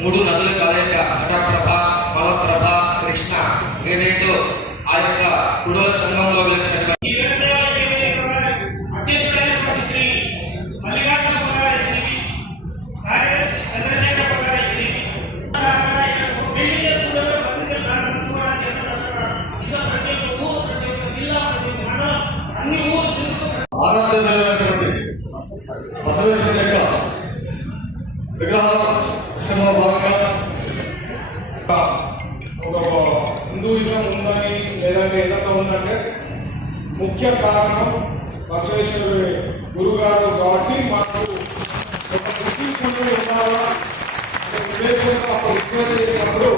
మూడు నదుల కలయిక ఘటప్రభ, మలప్రభ, కృష్ణ ఏదైతే ఆ యొక్క కుడల సంఘంలో వెలిసిన హిందూయిజం ఉందని లేదంటే ఏదైనా ఉందంటే ముఖ్య కారణం బసవేశ్వరుడు గురుగారు కాబట్టి మాకు ఒక ఉండాలా ఉద్దేశంతో అప్పుడు చేసినప్పుడు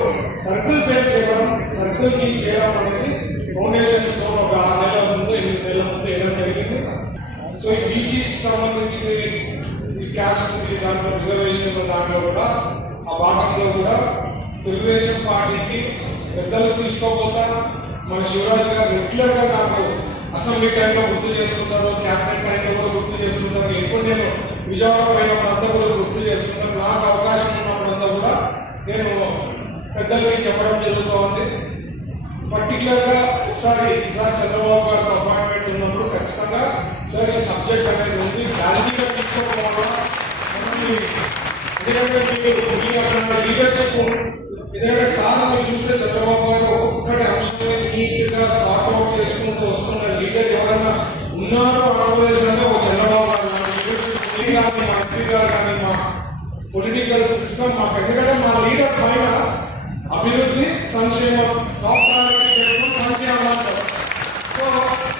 సర్కిల్ పేరు చేయడం సర్కిల్ కి చేయడం అనేది ఫౌండేషన్ తో ఒక 6 నెలల ముందు 8 నెలల ముందు వేయడం జరిగింది. సో ఈ బీసీకి సంబంధించి ఈ క్యాస్ట్ దాంట్లో రిజర్వేషన్ దాంట్లో కూడా ఆ భాగంలో కూడా తెలుగుదేశం పార్టీకి పెద్దలు తీసుకోకుండా మన శివరాజ్ గారు రెగ్యులర్ గా నాకు అసెంబ్లీ టైంలో గుర్తు చేస్తుంటారు, క్యాబినెట్ టైంలో కూడా గుర్తు చేస్తుంటారు. ఎప్పుడు నేను విజయవాడ పోయినప్పుడంతా కూడా గుర్తు చేస్తుంటాను. నాకు అవకాశం ఉన్నప్పుడంతా కూడా నేను పెద్దలకి చెప్పడం జరుగుతూ ఉంది. పర్టికులర్ గా ఈసారి చంద్రబాబు గారితో అపాయింట్మెంట్ ఉన్నప్పుడు ఖచ్చితంగా సార్ ఈ సబ్జెక్ట్ అనేది ఉంది క్లారిటీగా తీసుకోవడం, ఎందుకంటే లీడర్షిప్ ఎందుకంటే సార్ మీరు చూస్తే చంద్రబాబు గారు ఒక్కొక్కటి అంశాన్ని నీట్ గా సార్ట్ అవుట్ చేసుకుంటూ వస్తున్న లీడర్ ఎవరైనా ఉన్నారు ఆంధ్రప్రదేశ్ అంటే ఒక చంద్రబాబు గారు కానీ మంత్రి గారు కానీ మా పొలిటికల్ సిస్టమ్ మాకు ఎందుకంటే మా లీడర్ పైన అభివృద్ధి సంక్షేమం టాప్ సంక్షేమం సో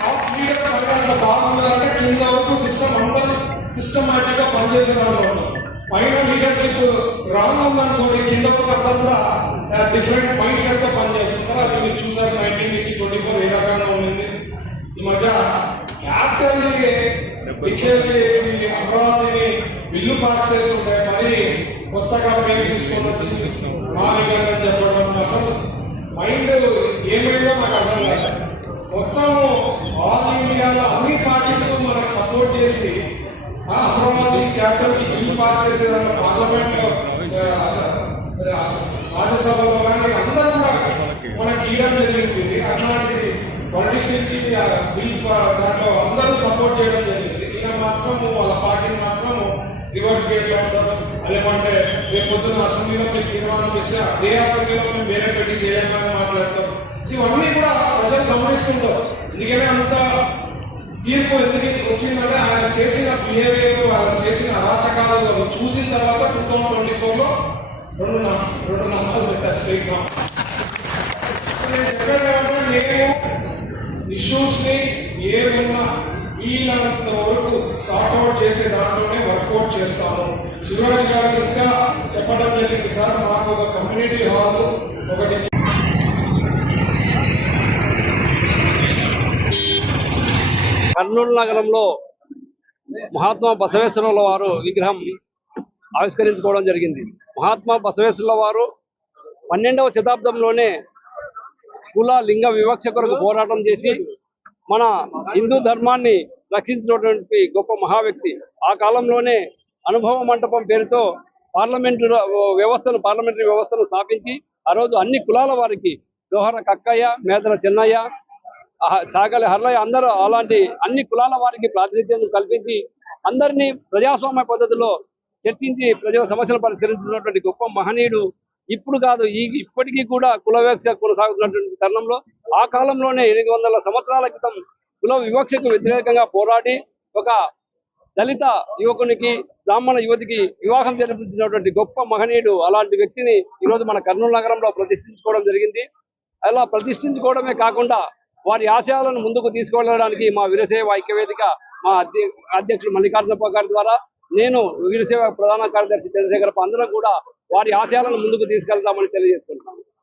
టాప్ లీడర్ పైన బాగుందంటే కింద వరకు సిస్టమ్ అందరూ సిస్టమాటిక్ గా పనిచేసే వాళ్ళు ఉంటారు. పైన లీడర్షిప్ రాంగ్ ఉందనుకోండి కింద అందరూ కూడా డిఫరెంట్ మైండ్ సెట్ తో పనిచేస్తున్నారు. అది మీరు చూసారు 1924 ఏ రకంగా ఉంది. ఈ మధ్య క్యాపిటల్ డిక్లేర్ చేసి అమరావతిని బిల్లు పాస్ చేస్తుంటే మరి కొత్తగా పేరు తీసుకొని వచ్చి మాదిరిగా చెప్పడం అసలు మైండ్ ఏమైందో నాకు అర్థం కాదు. మొత్తం ఆల్ ఇండియాలో అన్ని పార్టీస్ మనకు సపోర్ట్ చేసి అమరావతి క్యాపిటల్ కి బిల్లు పాస్ చేసేదాన్ని పార్లమెంట్ రాజ్యసభలో కానీ అందరూ కూడా మనకి ఇవ్వడం జరిగింది. అట్లాంటి పొలిటిక్స్ నుంచి బిల్ దాంట్లో అందరూ సపోర్ట్ చేయడం జరిగింది. ఈయన మాత్రము వాళ్ళ పార్టీని మాత్రము రివర్స్ గేట్ లో ఉంటారు. అదేమంటే రేపు పొద్దున్న అసెంబ్లీలో మీరు తీర్మానం చేస్తే అదే అసెంబ్లీలో మేము వేరే పెట్టి చేయాలని మాట్లాడతారు. ఇవన్నీ కూడా ప్రజలు గమనిస్తుంటారు. ఎందుకంటే అంత తీర్పు ఎందుకు వచ్చిందంటే ఆయన చేసిన బిహేవియర్ ఆయన చేసిన అరాచకాలు చూసిన తర్వాత 2024లో రెండు నమ్మకాలు పెట్టారు స్టేట్ లో. నేను చెప్పేటంటే నేను ఇష్యూస్ ని ఏమన్నా వీళ్ళంత వరకు సార్ట్ అవుట్ చేసే దాంట్లోనే వర్కౌట్ చేస్తాను. శివరాజ్ గారికి ఇంకా చెప్పడం జరిగింది సార్ మాకు ఒక కమ్యూనిటీ హాల్ ఒకటి కర్నూలు నగరంలో మహాత్మా బసవేశ్వరుల వారు విగ్రహం ఆవిష్కరించుకోవడం జరిగింది. మహాత్మా బసవేశ్వరుల వారు 12వ శతాబ్దంలోనే కుల లింగ వివక్ష కొరకు పోరాటం చేసి మన హిందూ ధర్మాన్ని రక్షించినటువంటి గొప్ప మహా వ్యక్తి. ఆ కాలంలోనే అనుభవ మంటపం పేరుతో పార్లమెంటరీ వ్యవస్థను స్థాపించి ఆ రోజు అన్ని కులాల వారికి జోహర కక్కయ్య, మేదల చెన్నయ్య, చాగలి హర్లయ్య అందరూ అలాంటి అన్ని కులాల వారికి ప్రాతినిధ్యం కల్పించి అందరినీ ప్రజాస్వామ్య పద్ధతిలో చర్చించి ప్రజల సమస్యలు పరిష్కరించినటువంటి గొప్ప మహనీయుడు. ఇప్పుడు కాదు, ఇప్పటికీ కూడా కుల వివక్ష కొనసాగుతున్నటువంటి తరుణంలో ఆ కాలంలోనే 800 సంవత్సరాల క్రితం కుల వివక్షకు వ్యతిరేకంగా పోరాడి ఒక దళిత యువకునికి, బ్రాహ్మణ యువతికి వివాహం జరిపించినటువంటి గొప్ప మహనీయుడు. అలాంటి వ్యక్తిని ఈరోజు మన కర్నూలు నగరంలో ప్రతిష్ఠించుకోవడం జరిగింది. అలా ప్రతిష్ఠించుకోవడమే కాకుండా వారి ఆశయాలను ముందుకు తీసుకెళ్లడానికి మా వీరశైవ ఐక్యవేదిక మా అధ్యక్షుడు మల్లికార్జునప్ప గారి ద్వారా, నేను వీరశైవ ప్రధాన కార్యదర్శి చంద్రశేఖరప్ప అందరం కూడా వారి ఆశయాలను ముందుకు తీసుకెళ్తామని తెలియజేసుకుంటున్నాను.